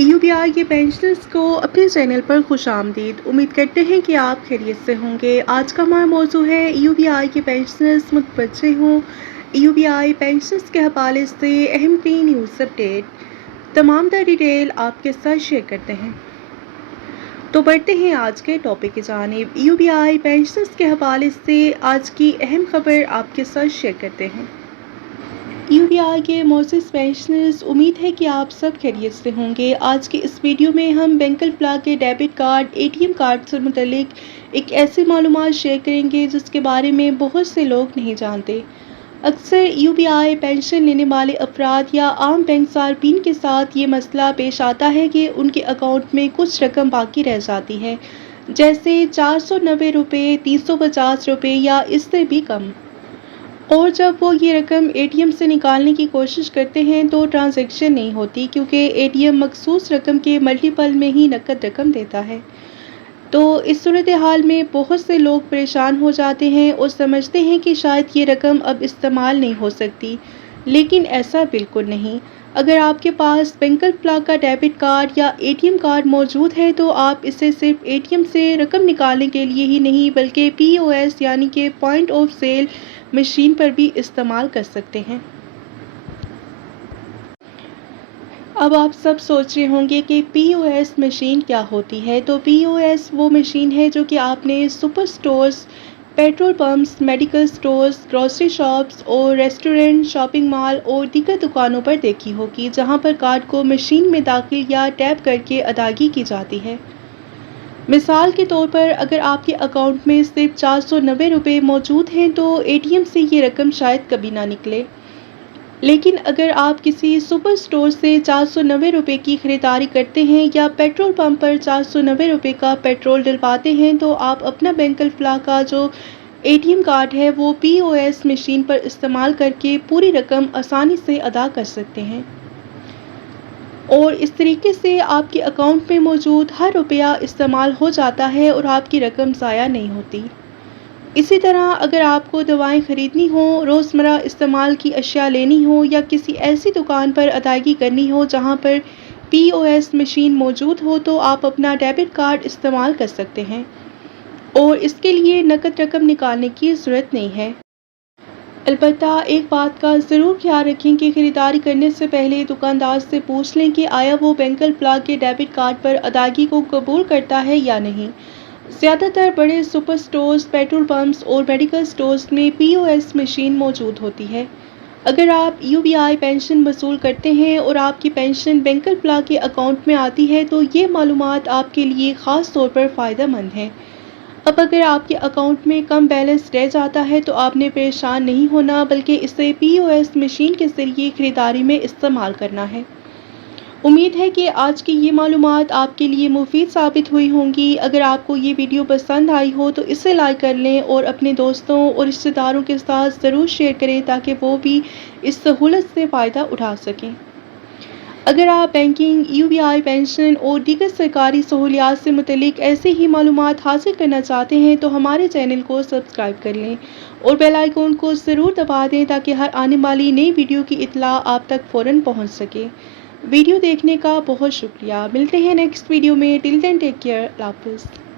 UBI के pensioners को अपने चैनल पर खुश आमदीद। उम्मीद करते हैं कि आप खैरियत से होंगे। आज का हमारा मौजू है UBI के पेंशनर्स मुतवज्जे हों। UBI पेंशनर्स के हवाले से अहम तरीन न्यूज़ अपडेट, तमाम तर डिटेल आपके साथ शेयर करते हैं। तो बढ़ते हैं आज के टॉपिक की जानिब। UBI पेंशनर्स के हवाले से आज की अहम खबर आपके साथ शेयर करते हैं। UBI के मोअज़्ज़िज़ पेंशनर्स, उम्मीद है कि आप सब खैरियत से होंगे। आज की इस वीडियो में हम बैंकल प्ला के डेबिट कार्ड, ATM कार्ड से मुतल्लिक एक ऐसी मालूमात शेयर करेंगे जिसके बारे में बहुत से लोग नहीं जानते। अक्सर UBI पेंशन लेने वाले अफराद या आम बैंक सार्फिन के साथ ये मसला पेश आता है कि उनके अकाउंट में कुछ रकम बाकी रह जाती है, जैसे 490 रुपये, 350 रुपये या इससे भी कम। और जब वो ये रकम ATM से निकालने की कोशिश करते हैं तो ट्रांजैक्शन नहीं होती, क्योंकि ATM मखसूस रकम के मल्टीपल में ही नकद रकम देता है। तो इस सूरत हाल में बहुत से लोग परेशान हो जाते हैं और समझते हैं कि शायद ये रकम अब इस्तेमाल नहीं हो सकती, लेकिन ऐसा बिल्कुल नहीं। अगर आपके पास बैंकल प्ला का डेबिट कार्ड या ATM कार्ड मौजूद है तो आप इसे सिर्फ ATM से रकम निकालने के लिए ही नहीं बल्कि POS यानी कि पॉइंट ऑफ सेल मशीन पर भी इस्तेमाल कर सकते हैं। अब आप सब सोच रहे होंगे कि POS मशीन क्या होती है। तो POS वो मशीन है जो कि आपने super stores, petrol pumps, medical stores, grocery shops और रेस्टोरेंट, शॉपिंग मॉल और दीगर दुकानों पर देखी होगी, जहां पर कार्ड को मशीन में दाखिल या टैप करके अदायगी की जाती है। मिसाल के तौर पर अगर आपके अकाउंट में सिर्फ 490 रुपये मौजूद हैं तो ATM से ये रकम शायद कभी ना निकले। लेकिन अगर आप किसी सुपर स्टोर से 490 रुपये की ख़रीदारी करते हैं या पेट्रोल पंप पर 490 रुपये का पेट्रोल डलवाते हैं तो आप अपना बैंकल प्ला का जो ATM कार्ड है वो POS मशीन पर इस्तेमाल करके पूरी रकम आसानी से अदा कर सकते हैं। और इस तरीके से आपके अकाउंट में मौजूद हर रुपया इस्तेमाल हो जाता है और आपकी रकम ज़ाया नहीं होती। इसी तरह अगर आपको दवाएं ख़रीदनी हो, रोज़मर्रा इस्तेमाल की अशिया लेनी हो या किसी ऐसी दुकान पर अदायगी करनी हो जहां पर POS मशीन मौजूद हो तो आप अपना डेबिट कार्ड इस्तेमाल कर सकते हैं और इसके लिए नकद रकम निकालने की ज़रूरत नहीं है। अलबत्ता एक बात का ज़रूर ख्याल रखें कि ख़रीदारी करने से पहले दुकानदार से पूछ लें कि आया वो बैंकल प्ला के डेबिट कार्ड पर अदायगी को कबूल करता है या नहीं। ज़्यादातर बड़े सुपर स्टोर्स, पेट्रोल पंप्स और मेडिकल स्टोर्स में POS मशीन मौजूद होती है। अगर आप UBI पेंशन वसूल करते हैं और आपकी पेंशन बैंकल प्ला के अकाउंट में आती है तो ये मालूमात आपके लिए ख़ास तौर पर फ़ायदेमंद है। अब अगर आपके अकाउंट में कम बैलेंस रह जाता है तो आपने परेशान नहीं होना, बल्कि इसे POS मशीन के ज़रिए ख़रीदारी में इस्तेमाल करना है। उम्मीद है कि आज की ये मालूमात आपके लिए मुफीद साबित हुई होंगी। अगर आपको ये वीडियो पसंद आई हो तो इसे लाइक कर लें और अपने दोस्तों और रिश्तेदारों के साथ ज़रूर शेयर करें ताकि वो भी इस सहूलत से फ़ायदा उठा सकें। अगर आप बैंकिंग, UBI पेंशन और दीगर सरकारी सहूलियात से मुतल्लिक ऐसे ही मालूमात हासिल करना चाहते हैं तो हमारे चैनल को सब्सक्राइब कर लें और बेल आइकन को ज़रूर दबा दें ताकि हर आने वाली नई वीडियो की इत्तला आप तक फ़ौरन पहुंच सके। वीडियो देखने का बहुत शुक्रिया। मिलते हैं नेक्स्ट वीडियो में। Till then take care. Allah हाफ़िज़।